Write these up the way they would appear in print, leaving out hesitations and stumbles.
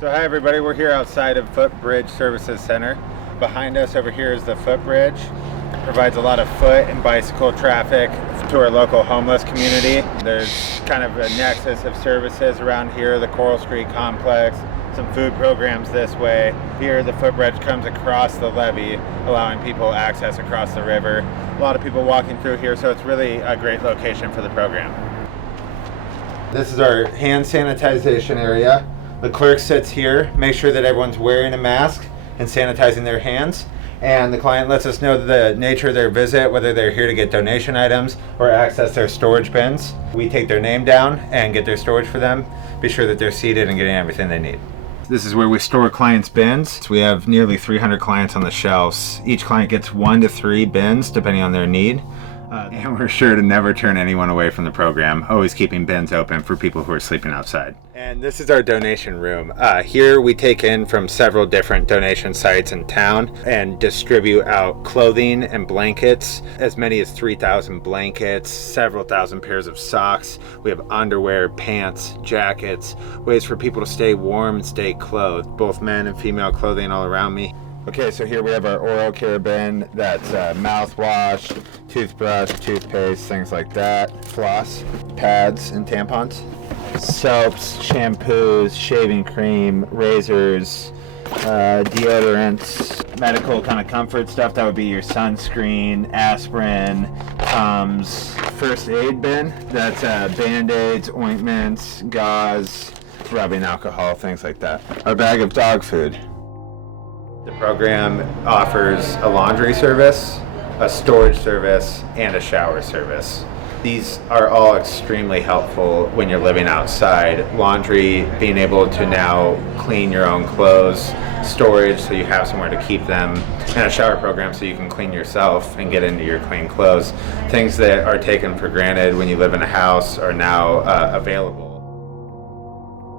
So hi everybody, we're here outside of Footbridge Services Center. Behind us over here is the Footbridge. It provides a lot of foot and bicycle traffic to our local homeless community. There's kind of a nexus of services around here, the Coral Street Complex, some food programs this way. Here the Footbridge comes across the levee, allowing people access across the river. A lot of people walking through here, so it's really a great location for the program. This is our hand sanitization area. The clerk sits here, makes sure that everyone's wearing a mask and sanitizing their hands. And the client lets us know the nature of their visit, whether they're here to get donation items or access their storage bins. We take their name down and get their storage for them, be sure that they're seated and getting everything they need. This is where we store clients' bins. We have nearly 300 clients on the shelves. Each client gets 1 to 3 bins depending on their need. And we're sure to never turn anyone away from the program, always keeping bins open for people who are sleeping outside. And this is our donation room. Here we take in from several different donation sites in town and distribute out clothing and blankets, as many as 3,000 blankets, several thousand pairs of socks. We have underwear, pants, jackets, ways for people to stay warm and stay clothed, both men and female clothing all around me. Okay, so here we have our oral care bin. That's mouthwash, toothbrush, toothpaste, things like that. Floss, pads, and tampons. Soaps, shampoos, shaving cream, razors, deodorants, medical kind of comfort stuff. That would be your sunscreen, aspirin, Tums. First aid bin. That's Band-Aids, ointments, gauze, rubbing alcohol, things like that. Our bag of dog food. The program offers a laundry service, a storage service, and a shower service. These are all extremely helpful when you're living outside. Laundry, being able to now clean your own clothes, storage so you have somewhere to keep them, and a shower program so you can clean yourself and get into your clean clothes. Things that are taken for granted when you live in a house are now available.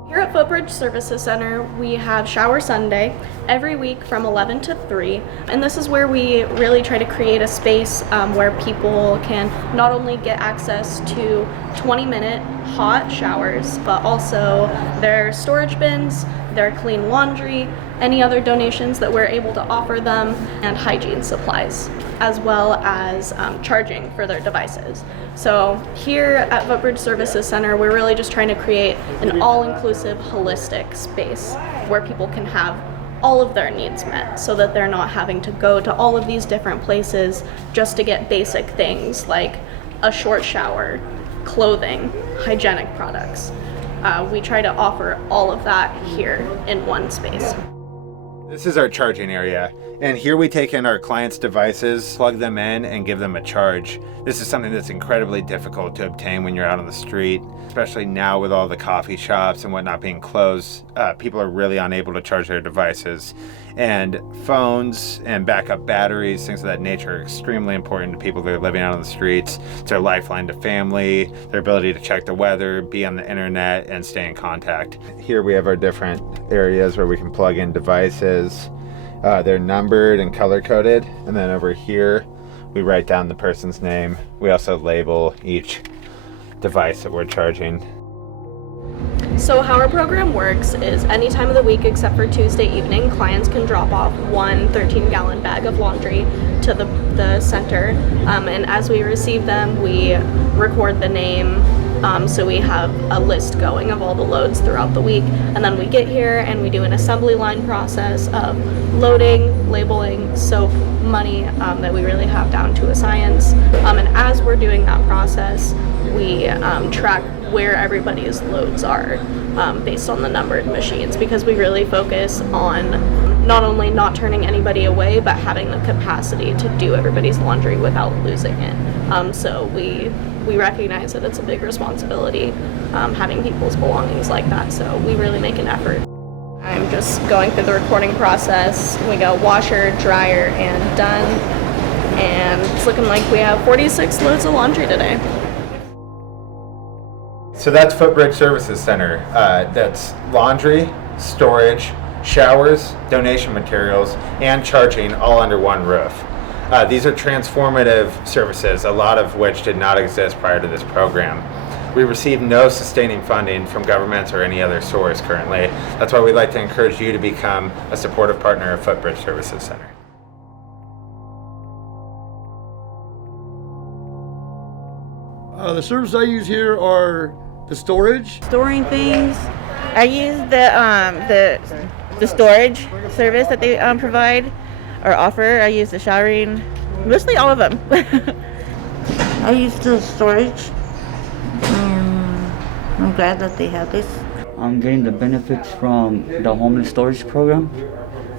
Here at Footbridge Services Center, we have Shower Sunday every week from 11 to 3, and this is where we really try to create a space where people can not only get access to 20-minute hot showers, but also their storage bins, their clean laundry, any other donations that we're able to offer them, and hygiene supplies, as well as charging for their devices. So here at Footbridge Services Center, we're really just trying to create an all-inclusive, holistic space where people can have all of their needs met so that they're not having to go to all of these different places just to get basic things like a short shower, clothing, hygienic products. We try to offer all of that here in one space. This is our charging area, and here we take in our clients' devices, plug them in, and give them a charge. This is something that's incredibly difficult to obtain when you're out on the street, especially now with all the coffee shops and whatnot being closed. People are really unable to charge their devices, and phones and backup batteries, things of that nature, are extremely important to people that are living out on the streets. It's their lifeline to family, their ability to check the weather, be on the internet, and stay in contact. Here we have our different areas where we can plug in devices. They're numbered and color-coded, and then over here we write down the person's name. We also label each device that we're charging. So how our program works is any time of the week except for Tuesday evening, clients can drop off one 13-gallon bag of laundry to the center, and as we receive them, we record the name, so we have a list going of all the loads throughout the week, and then we get here and we do an assembly line process of loading, labeling, soap, money, that we really have down to a science, and as we're doing that process, we track where everybody's loads are based on the numbered machines, because we really focus on not only not turning anybody away, but having the capacity to do everybody's laundry without losing it. So we recognize that it's a big responsibility having people's belongings like that, so we really make an effort. I'm just going through the recording process. We go washer, dryer, and done, and it's looking like we have 46 loads of laundry today. So that's Footbridge Services Center. That's laundry, storage, showers, donation materials, and charging all under one roof. These are transformative services, a lot of which did not exist prior to this program. We receive no sustaining funding from governments or any other source currently. That's why we'd like to encourage you to become a supportive partner of Footbridge Services Center. The services I use here are the storage. Storing things. I use the storage service that they provide or offer. I use the showering, mostly all of them. I use the storage. I'm glad that they have this. I'm getting the benefits from the homeless storage program,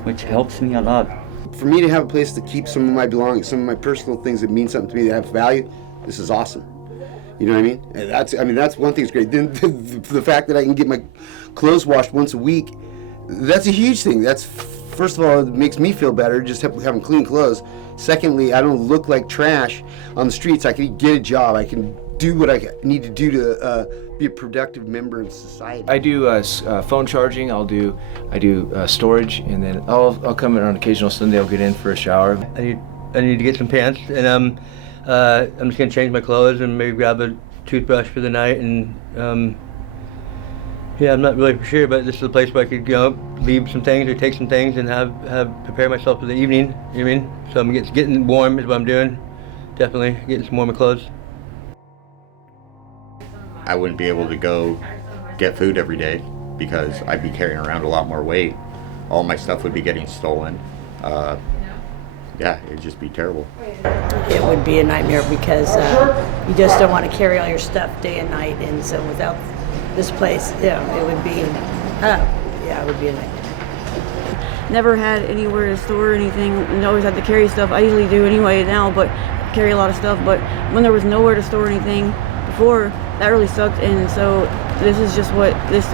which helps me a lot. For me to have a place to keep some of my belongings, some of my personal things that mean something to me that have value, this is awesome. You know what I mean? And that's one thing that's great. Then the fact that I can get my clothes washed once a week, that's a huge thing. That's, first of all, it makes me feel better just having clean clothes. Secondly, I don't look like trash on the streets. I can get a job. I can do what I need to do to be a productive member of society. I do phone charging. I do storage, and then I'll come in on occasional Sunday. I'll get in for a shower. I need to get some pants, and I'm just gonna change my clothes and maybe grab a toothbrush for the night. And yeah, I'm not really for sure, but this is a place where I could leave some things or take some things and have prepare myself for the evening. You know what I mean? So I'm getting warm is what I'm doing. Definitely getting some warmer clothes. I wouldn't be able to go get food every day because I'd be carrying around a lot more weight. All my stuff would be getting stolen. Yeah, it'd just be terrible. It would be a nightmare because you just don't want to carry all your stuff day and night, and so without this place, it would be, it would be a nightmare. Never had anywhere to store anything and always had to carry stuff. I usually do anyway now, but carry a lot of stuff. But when there was nowhere to store anything before, that really sucked. And so this is just what this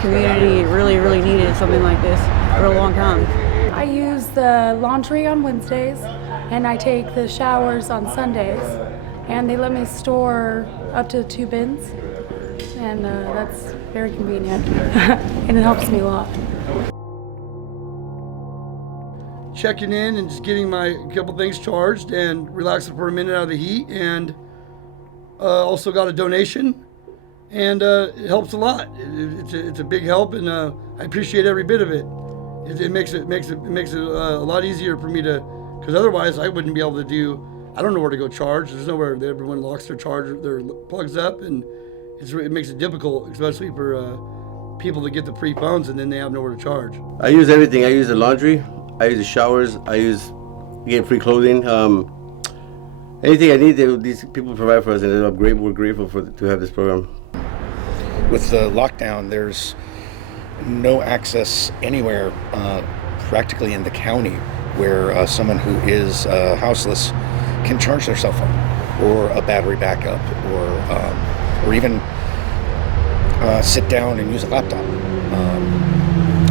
community really needed, something like this for a long time. I use the laundry on Wednesdays and I take the showers on Sundays, and they let me store up to 2 bins, and that's very convenient and it helps me a lot. Checking in and just getting my couple things charged and relaxing for a minute out of the heat, and also got a donation, and it helps a lot. It's a big help, and I appreciate every bit of it. It makes it a lot easier for me to, because otherwise I wouldn't be able to do. I don't know where to go charge. There's nowhere. Everyone locks their charger, their plugs up, and it makes it difficult, especially for people to get the free phones, and then they have nowhere to charge. I use everything. I use the laundry. I use the showers. I use get free clothing. Anything I need, these people provide for us, and we're grateful to have this program. With the lockdown, there's no access anywhere practically in the county where someone who is houseless can charge their cell phone or a battery backup or even sit down and use a laptop.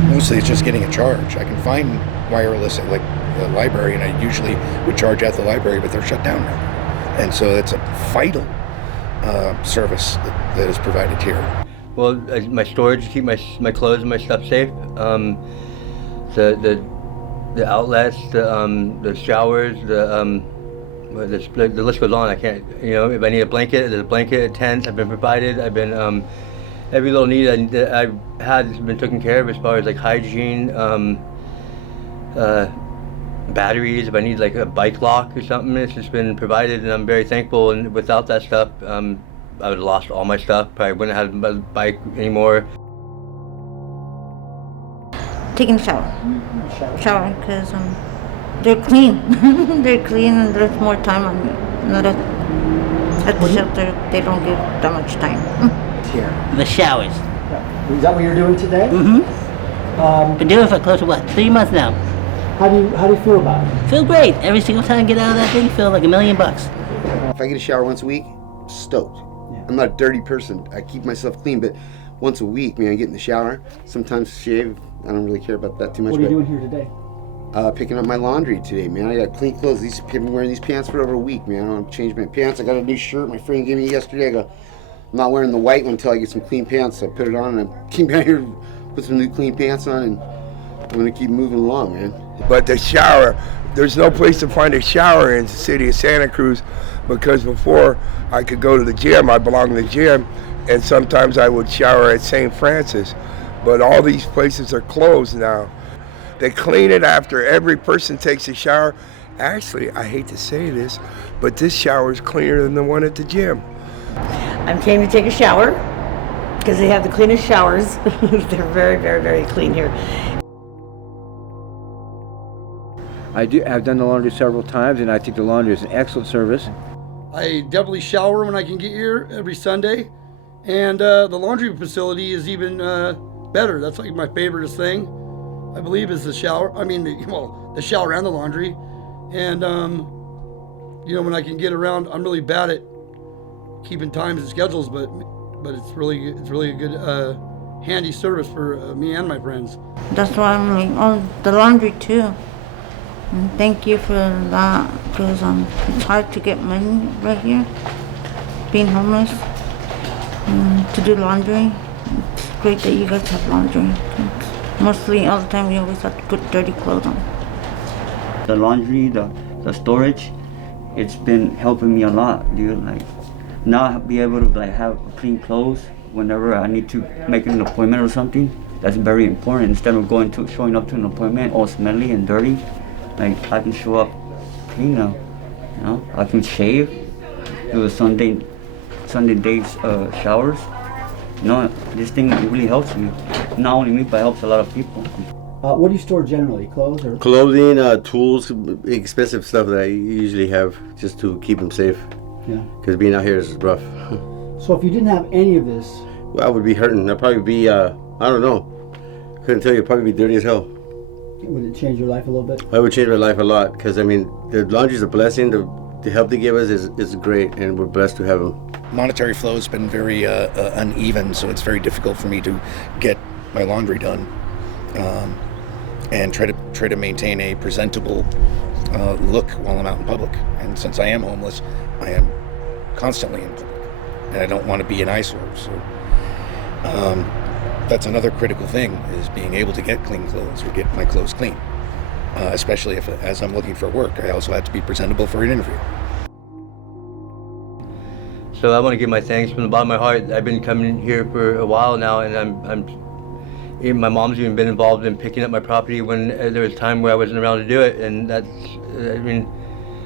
Mostly it's just getting a charge. I can find wireless at like the library, and I usually would charge at the library, but they're shut down now. And so it's a vital service that is provided here. Well, my storage to keep my clothes and my stuff safe. The outlets, the showers, the list goes on. I can't, if I need a blanket, there's a blanket, a tent. I've been provided. I've been every little need that I've had has been taken care of as far as like hygiene, batteries. If I need like a bike lock or something, it's just been provided, and I'm very thankful. And without that stuff, I would have lost all my stuff. Probably wouldn't have had my bike anymore. Taking a shower, because they're clean. They're clean, and there's more time at the shelter. They don't give that much time. Here. The showers. Yeah. Is that what you're doing today? Mm-hmm. Been doing it for close to 3 months now. How do you feel about it? Feel great. Every single time I get out of that thing, feel like $1 million. If I get a shower once a week, stoked. Yeah. I'm not a dirty person. I keep myself clean, but once a week, I get in the shower, sometimes shave. I don't really care about that too much. What are you doing here today? Picking up my laundry today, man. I got clean clothes. I've been wearing these pants for over a week, man. I don't want to change my pants. I got a new shirt my friend gave me yesterday. I go, I'm not wearing the white one until I get some clean pants. So I put it on, and I came down here, put some new clean pants on, and I'm gonna keep moving along, man. But the shower there's no place to find a shower in the city of Santa Cruz, because before I could go to the gym, I belonged to the gym, and sometimes I would shower at St. Francis. But all these places are closed now. They clean it after every person takes a shower. Actually, I hate to say this, but this shower is cleaner than the one at the gym. I came to take a shower because they have the cleanest showers. They're very, very, very clean here. I've done the laundry several times, and I think the laundry is an excellent service. I definitely shower when I can get here every Sunday, and the laundry facility is even better. That's like my favorite thing, I believe, is the shower. I mean, the shower and the laundry. And when I can get around, I'm really bad at keeping times and schedules, but it's really a good handy service for me and my friends. That's why I'm like, oh, the laundry too. And thank you for that, because it's hard to get money right here, being homeless, to do laundry. It's great that you guys have laundry. Mostly all the time we always have to put dirty clothes on. The laundry, the storage, it's been helping me a lot, dude. Like, now I be able to have clean clothes whenever I need to make an appointment or something. That's very important. Instead of showing up to an appointment all smelly and dirty, like, I can show up clean now. You know, I can shave, do the Sunday days showers. You know, this thing really helps me. Not only me, but it helps a lot of people. What do you store generally? Clothes or? Clothing, tools, expensive stuff that I usually have just to keep them safe. Yeah. Because being out here is rough. So if you didn't have any of this, well, I would be hurting. I'd probably be, I don't know. Couldn't tell you. I'd probably be dirty as hell. would it change your life a little bit? I would change my life a lot, because I mean, the laundry is a blessing. The help they give us is great, and we're blessed to have them. Monetary flow has been very uneven, so it's very difficult for me to get my laundry done, and try to maintain a presentable look while I'm out in public. And since I am homeless, I am constantly in public, and I don't want to be an eyesore. So that's another critical thing, is being able to get clean clothes or get my clothes clean, especially as I'm looking for work. I also have to be presentable for an interview. So I want to give my thanks from the bottom of my heart. I've been coming here for a while now, and my mom's even been involved in picking up my property when there was time where I wasn't around to do it, and that's, I mean...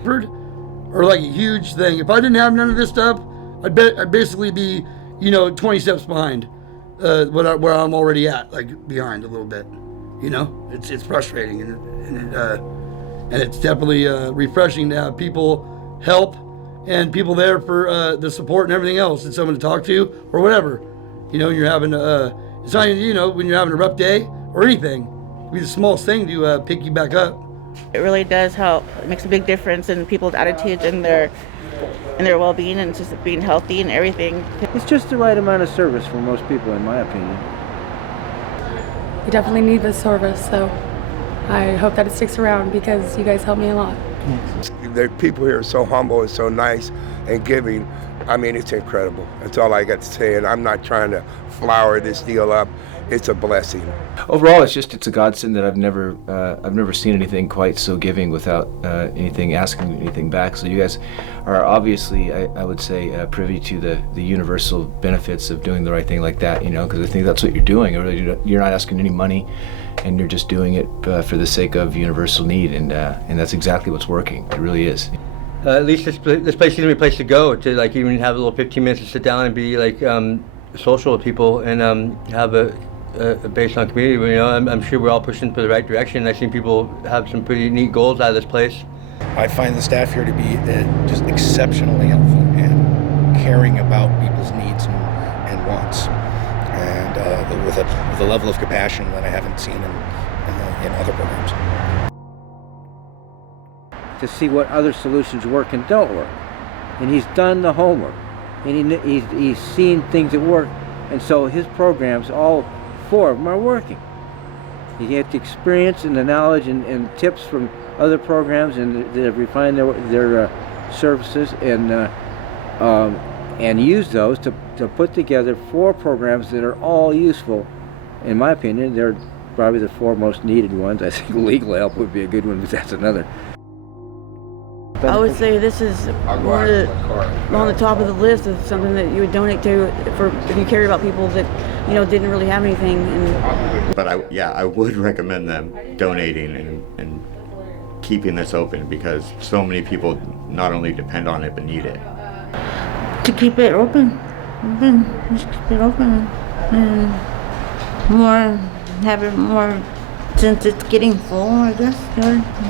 Or like a huge thing. If I didn't have none of this stuff, I'd basically be, 20 steps behind where I'm already at, like behind a little bit. It's frustrating, and it's definitely refreshing to have people help and people there for the support and everything else, and someone to talk to or whatever. You're having it's not even, when you're having a rough day or anything, it'd be the smallest thing to pick you back up. It really does help. It makes a big difference in people's attitudes and their well-being, and just being healthy and everything. It's just the right amount of service for most people, in my opinion. We definitely need this service, so I hope that it sticks around, because you guys help me a lot. The people here are so humble and so nice and giving. I mean, it's incredible. That's all I got to say, and I'm not trying to flower this deal up. It's a blessing. Overall, it's a godsend that I've never seen anything quite so giving without asking anything back. So you guys are obviously, I would say, privy to the universal benefits of doing the right thing like that. Because I think that's what you're doing. You're not asking any money, and you're just doing it for the sake of universal need, and that's exactly what's working. It really is. At least this place gives me a place to go, to like even have a little 15 minutes to sit down and be like social with people, and have a based on community. I'm sure we're all pushing for the right direction. I've seen people have some pretty neat goals out of this place. I find the staff here to be just exceptionally helpful and caring about people's needs and wants, and with a level of compassion that I haven't seen in other programs. To see what other solutions work and don't work, and he's done the homework, and he's seen things that work, and so his programs, all 4 of them, are working. You get the experience and the knowledge and tips from other programs, and that have refined their services, and use those to put together 4 programs that are all useful. In my opinion, they're probably the 4 most needed ones. I think legal help would be a good one, but that's another. I would say this is on the top of the list of something that you would donate to for if you care about people that didn't really have anything. But I would recommend them donating and keeping this open because so many people not only depend on it but need it. To keep it open, just keep it open, and have it more, since it's getting full, I guess,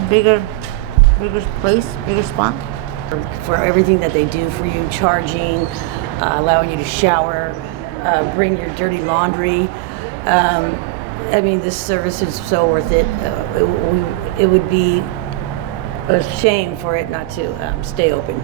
bigger place, bigger spot. For everything that they do for you, charging, allowing you to shower, bring your dirty laundry. I mean, this service is so worth it. It would be a shame for it not to stay open.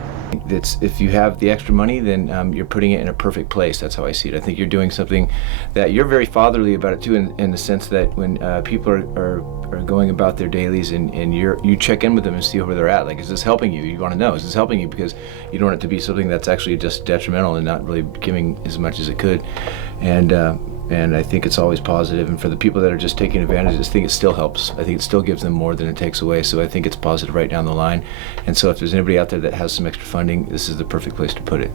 If you have the extra money, then you're putting it in a perfect place. That's how I see it. I think you're doing something that you're very fatherly about it too, in the sense that when people are going about their dailies and you check in with them and see where they're at. Like, is this helping you? You want to know, is this helping you? Because you don't want it to be something that's actually just detrimental and not really giving as much as it could. And I think it's always positive. And for the people that are just taking advantage, I think it still helps. I think it still gives them more than it takes away. So I think it's positive right down the line. And so if there's anybody out there that has some extra funding, this is the perfect place to put it.